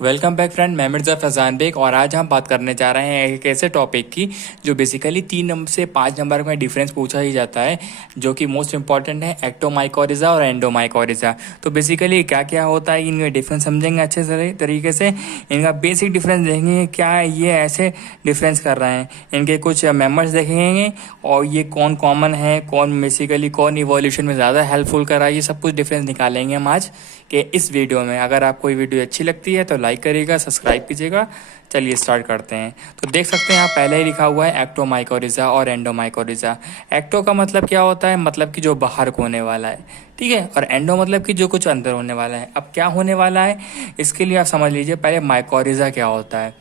Welcome back friend, मैं Mirza Faizan bag और आज हम बात करने जा रहे हैं एक ऐसे टॉपिक की जो बेसिकली 3 नंबर से 5 नंबर में डिफरेंस पूछा ही जाता है, जो कि मोस्ट इंपॉर्टेंट है एक्टोमाइकोरिज़ा और एंडोमाइकोरिज़ा। तो बेसिकली क्या क्या होता है, इनका डिफरेंस समझेंगे अच्छे तरीके से। इनका बेसिक डिफरेंस देखेंगे, क्या ये ऐसे डिफरेंस कर रहे हैं, इनके कुछ मेंबर्स देखेंगे और ये कौन कॉमन है, कौन बेसिकली कौन इवोल्यूशन में ज़्यादा हेल्पफुल कर रहा है, ये सब कुछ डिफरेंस निकालेंगे हम आज के इस वीडियो में। अगर आपको ये वीडियो अच्छी लगती है तो लाइक करिएगा, सब्सक्राइब कीजिएगा। चलिए स्टार्ट करते हैं। तो देख सकते हैं यहाँ पहले ही लिखा हुआ है एक्टोमाइकोरिज़ा और एंडोमाइकोरिज़ा। एक्टो का मतलब क्या होता है, मतलब कि जो बाहर को होने वाला है, ठीक है। और एंडो मतलब कि जो कुछ अंदर होने वाला है। अब क्या होने वाला है इसके लिए आप समझ लीजिए पहले माइकोरिज़ा क्या होता है।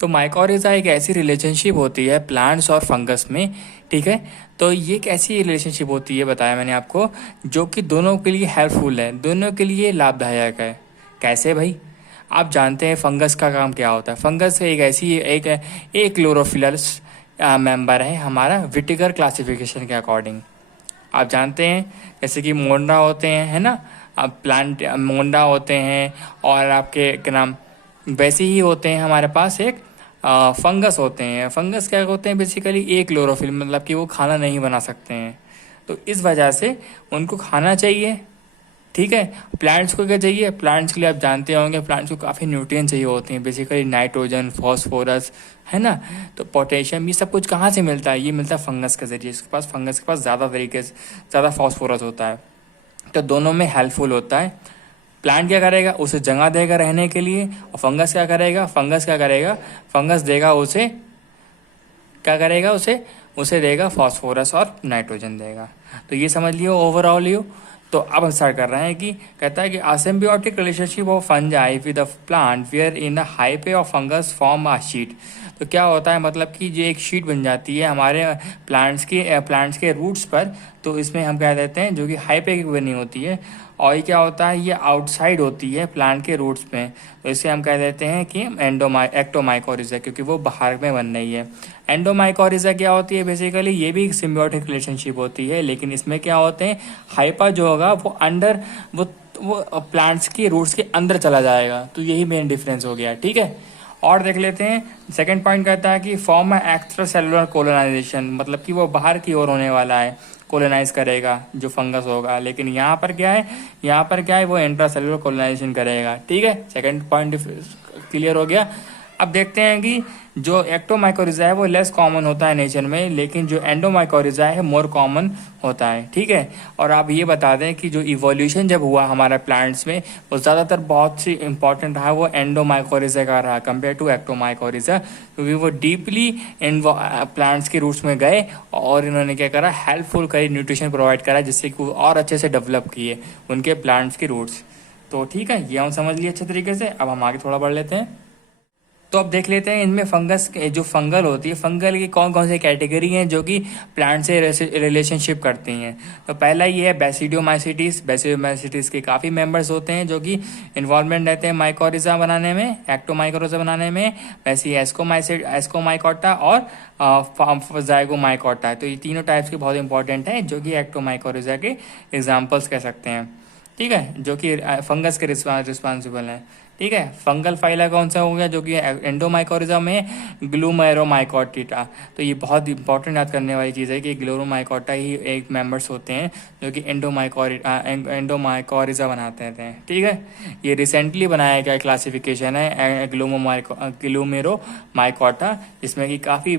तो माइकोरिज़ा एक ऐसी रिलेशनशिप होती है प्लांट्स और फंगस में, ठीक है। तो ये एक ऐसी रिलेशनशिप होती है, बताया मैंने आपको, जो कि दोनों के लिए हेल्पफुल है, दोनों के लिए लाभदायक है। कैसे भाई? आप जानते हैं फंगस का काम क्या होता है। फंगस एक ऐसी एक क्लोरोफिलस मेंबर है हमारा विटिगर क्लासिफिकेशन के अकॉर्डिंग। आप जानते हैं जैसे कि मोंडा होते हैं, है ना। अब प्लांट मोंडा होते हैं और आपके क्या नाम, वैसे ही होते हैं हमारे पास एक फंगस होते हैं। फंगस क्या होते हैं, बेसिकली एक क्लोरोफिल, मतलब कि वो खाना नहीं बना सकते हैं। तो इस वजह से उनको खाना चाहिए, ठीक है। प्लांट्स को क्या चाहिए, प्लांट्स के लिए आप जानते होंगे प्लांट्स को काफ़ी न्यूट्रिएंट चाहिए होते हैं, बेसिकली नाइट्रोजन, फॉस्फोरस, है ना। तो पोटेशियम, ये सब कुछ कहाँ से मिलता है, ये मिलता है फंगस के जरिए। इसके पास फंगस के पास ज़्यादा तरीके से ज़्यादा फॉस्फोरस होता है, तो दोनों में हेल्पफुल होता है। प्लांट क्या करेगा, उसे जगह देगा रहने के लिए, और फंगस देगा उसे, क्या करेगा, उसे उसे देगा फॉस्फोरस और नाइट्रोजन देगा। तो ये समझ लियो ओवरऑल यू। तो अब हम स्टार्ट कर रहे हैं कि कहता है कि a symbiotic relationship of fungi with the plant where in the hyphae of fungus form a sheet. तो क्या होता है, मतलब कि जो एक शीट बन जाती है हमारे प्लांट्स के रूट्स पर। तो इसमें हम कह देते हैं जो कि हाइपे की बनी होती है, और ये क्या होता है, ये आउटसाइड होती है प्लांट के रूट्स में। तो इसे हम कह देते हैं कि एक्टोमाइकोरिज़ा, क्योंकि वो बाहर में बन रही है। एंडोमाइकोरिज़ा क्या होती है, बेसिकली ये भी एक सिम्बियोटिक रिलेशनशिप होती है, लेकिन इसमें क्या होते हैं, हाइपा जो होगा वो अंडर, वो प्लांट्स की रूट्स के अंदर चला जाएगा। तो यही मेन डिफरेंस हो गया, ठीक है। और देख लेते हैं, सेकंड पॉइंट कहता है कि फॉर्म एक्स्ट्रा सेलुलर कोलोनाइजेशन, मतलब कि वो बाहर की ओर होने वाला है, कोलोनाइज करेगा जो फंगस होगा। लेकिन यहाँ पर क्या है, वो इंट्रा सेलुलर कोलोनाइजेशन करेगा, ठीक है। सेकंड पॉइंट क्लियर हो गया। अब देखते हैं कि जो एक्टोमाइकोरिज़ा है वो लेस कॉमन होता है नेचर में, लेकिन जो एंडोमाइकोरिज़ा है मोर कॉमन होता है, ठीक है। और आप ये बता दें कि जो इवोल्यूशन जब हुआ हमारा प्लांट्स में, वो ज़्यादातर बहुत सी इंपॉर्टेंट रहा, वो एंडोमाइकोरिज़ा का रहा कंपेयर टू एक्टोमाइकोरिज़ा, क्योंकि वो डीपली इन प्लांट्स के रूट्स में गए और इन्होंने क्या करा, हेल्पफुल करी, न्यूट्रिशन प्रोवाइड करा, जिससे कि वो और अच्छे से डेवलप किए उनके प्लांट्स के रूट्स। तो ठीक है, ये हम समझ लिए अच्छे तरीके से। अब हम आगे थोड़ा बढ़ लेते हैं। तो अब देख लेते हैं इनमें फंगस जो फंगल होती है, फंगल की कौन कौन सी कैटेगरी हैं जो कि प्लांट से रिलेशनशिप करती हैं। तो पहला ये है बेसिडियोमाइसिटीज। बेसिडियोमाइसिटीज के काफ़ी मेंबर्स होते हैं जो कि इन्वॉल्वमेंट रहते हैं माइकोरिज़ा बनाने में, एक्टोमाइकोरिज़ा बनाने में। वैसे ही एस्कोमाइकोटा और जाइगोमाइकोटा, तो ये तीनों टाइप्स के बहुत इंपॉर्टेंट हैं, जो कि एक्टोमाइकोरिज़ा के एग्जाम्पल्स कह सकते हैं, ठीक है, जो कि फंगस के रिस्पॉन्सिबल हैं, ठीक है। फंगल फाइला कौन सा हो गया, जो कि एंडोमाइकोरिज़ा में ग्लूमेरोमाइकोटिटा। तो ये बहुत इंपॉर्टेंट याद करने वाली चीज़ है कि ग्लोरोमाइकोटा ही एक मेंबर्स होते हैं जो कि एंडोमाइकोरिज़ा बनाते थे, ठीक है। ये रिसेंटली बनाया गया क्लासिफिकेशन है ग्लूमेरोमाइकोटा, जिसमें कि काफ़ी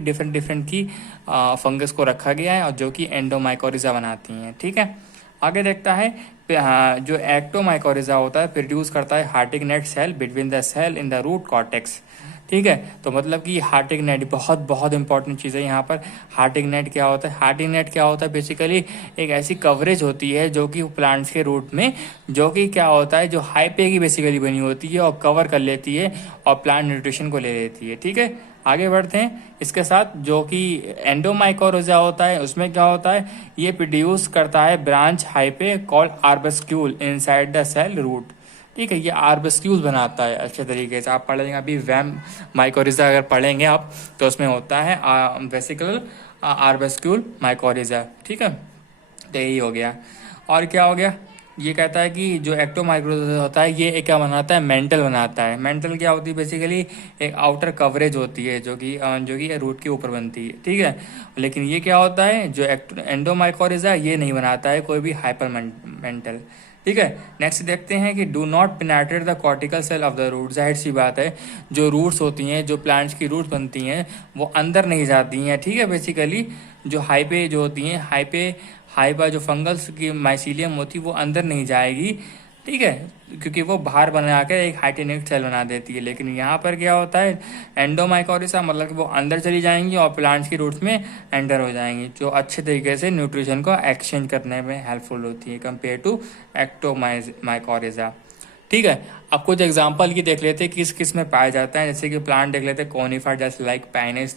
डिफरेंट की फंगस को रखा गया है, और जो कि एंडोमाइकोरिज़ा बनाती हैं, ठीक है। आगे देखता है, हाँ, जो एक्टोमाइकोरिज़ा होता है प्रोड्यूस करता है Hartig net cell between the cell in the root cortex, ठीक है। तो मतलब कि हार्टिंग नेट बहुत बहुत इंपॉर्टेंट चीज़ है यहाँ पर। हार्टिंग नेट क्या होता है, बेसिकली एक ऐसी कवरेज होती है जो कि प्लांट्स के रूट में, जो कि क्या होता है, जो हाई पे की बेसिकली बनी होती है और कवर कर लेती है और प्लांट न्यूट्रिशन को ले लेती है, ठीक है। आगे बढ़ते हैं इसके साथ। जो कि एंडोमाइकोरिज़ा होता है उसमें क्या होता है, ये प्रोड्यूस करता है branch hyphae called arbuscule inside the cell root, ठीक है। ये आर्बस्क्यूल बनाता है अच्छे तरीके से। आप पढ़ेंगे अभी वैम माइकोरिज़ा अगर पढ़ेंगे आप, तो उसमें होता है वेसिकल आर्बस्क्यूल माइकोरिज़ा, ठीक है। तो यही हो गया। और क्या हो गया, ये कहता है कि जो एक्टोमाइकोरिजा होता है ये क्या बनाता है, मेंटल बनाता है। मेंटल क्या होती है, बेसिकली एक आउटर कवरेज होती है जो कि रूट के ऊपर बनती है, ठीक है। लेकिन ये क्या होता है, जो एंडोमाइकोरिजा ये नहीं बनाता है कोई भी हाइपर मेंटल, ठीक है। नेक्स्ट देखते हैं कि do not penetrate the cortical cell of the root. जाहिर सी बात है, जो रूट्स होती हैं, जो प्लांट्स की रूट्स बनती हैं वो अंदर नहीं जाती हैं, ठीक है। बेसिकली जो हाइपे जो होती हैं, हाइपा जो फंगल्स की माइसीलियम होती है वो अंदर नहीं जाएगी, ठीक है, क्योंकि वो बाहर बना के एक हाइटेनेट सेल बना देती है। लेकिन यहाँ पर क्या होता है, एंडोमाइकोरिजा मतलब कि वो अंदर चली जाएंगी और प्लांट्स की रूट्स में एंटर हो जाएंगी, जो अच्छे तरीके से न्यूट्रिशन को एक्सचेंज करने में हेल्पफुल होती है कंपेयर टू एक्टोमाइकोरिजा, ठीक है। अब कुछ एग्जांपल की देख लेते हैं किस किस में पाया जाता है। जैसे कि प्लांट देख लेते हैं, कोनिफर जैसे लाइक पाइनस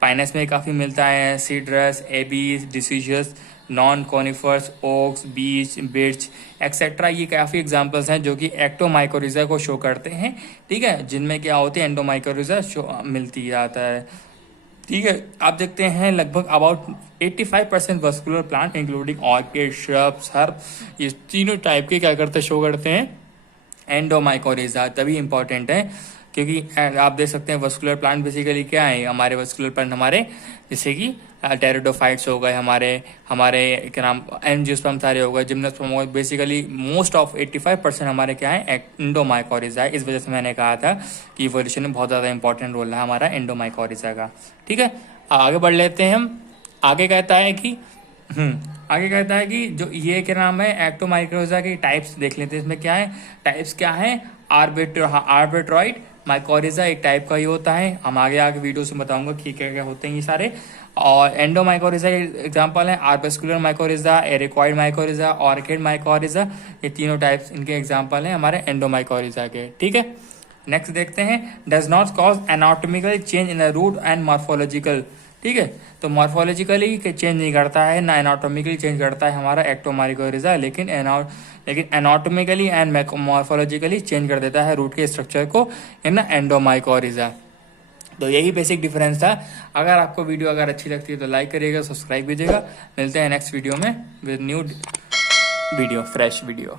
पाइनस में काफ़ी मिलता है, cedrus, abies, deciduous, non conifers, oaks, beech, birch etcetera. ये काफ़ी एग्जांपल्स हैं जो कि एक्टोमाइकोरिजा को शो करते हैं, ठीक है, जिनमें क्या होती है एंडोमाइकोरिजा शो मिलती जाता है, ठीक है। आप देखते हैं लगभग about 85% vascular plant including orchid, shrubs, herb, ये तीनों टाइप के क्या करते शो करते हैं एंडोमाइकोरिजा। तभी इंपॉर्टेंट है क्योंकि आप देख सकते हैं वस्कुलर प्लांट बेसिकली क्या है, हमारे वस्कुलर प्लांट हमारे जैसे कि टेरिडोफाइट्स हो गए, हमारे क्या नाम एंजियोस्पर्म सारे हो गए, जिम्नोस्पर्म हो गए, बेसिकली मोस्ट ऑफ 85% हमारे क्या है एंडोमाइकोरिजा है। इस वजह से मैंने कहा था कि इवोल्यूशन में बहुत ज़्यादा इंपॉर्टेंट रोल है हमारा एंडोमाइकोरिजा का, ठीक है। आगे बढ़ लेते हैं हम। आगे कहता है कि आगे कहता है कि जो ये क्या नाम है एक्टोमाइकोरिजा की टाइप्स देख लेते हैं। इसमें क्या है, टाइप्स क्या है, आर्बिट्रॉइड माइकोरिजा एक टाइप का ही होता है। हम आगे आगे वीडियो से बताऊंगा कि क्या क्या होते हैं ये सारे। और एंडोमाइकोरिजा के एग्जांपल है आर्बस्कुलर माइकोरिजा, एरिकॉइड माइकोरिजा, ऑर्किड माइकोरिजा, ये तीनों टाइप्स इनके एग्जांपल हैं हमारे एंडोमाइकोरिजा के, ठीक है। नेक्स्ट देखते हैं, does not cause anatomical change in the root and morphological, ठीक है। तो मॉर्फोलॉजिकली चेंज नहीं करता है, ना एनाटॉमिकली चेंज करता है हमारा एक्टोमाइकोरिजा, लेकिन एनाटॉमिकली एंड मॉर्फोलॉजिकली चेंज कर देता है रूट के स्ट्रक्चर को इन एंडोमाइकोरिजा। तो यही बेसिक डिफरेंस था। अगर आपको वीडियो अगर अच्छी लगती है तो लाइक करिएगा, सब्सक्राइब कीजिएगा। मिलते हैं नेक्स्ट वीडियो में with new video, fresh video.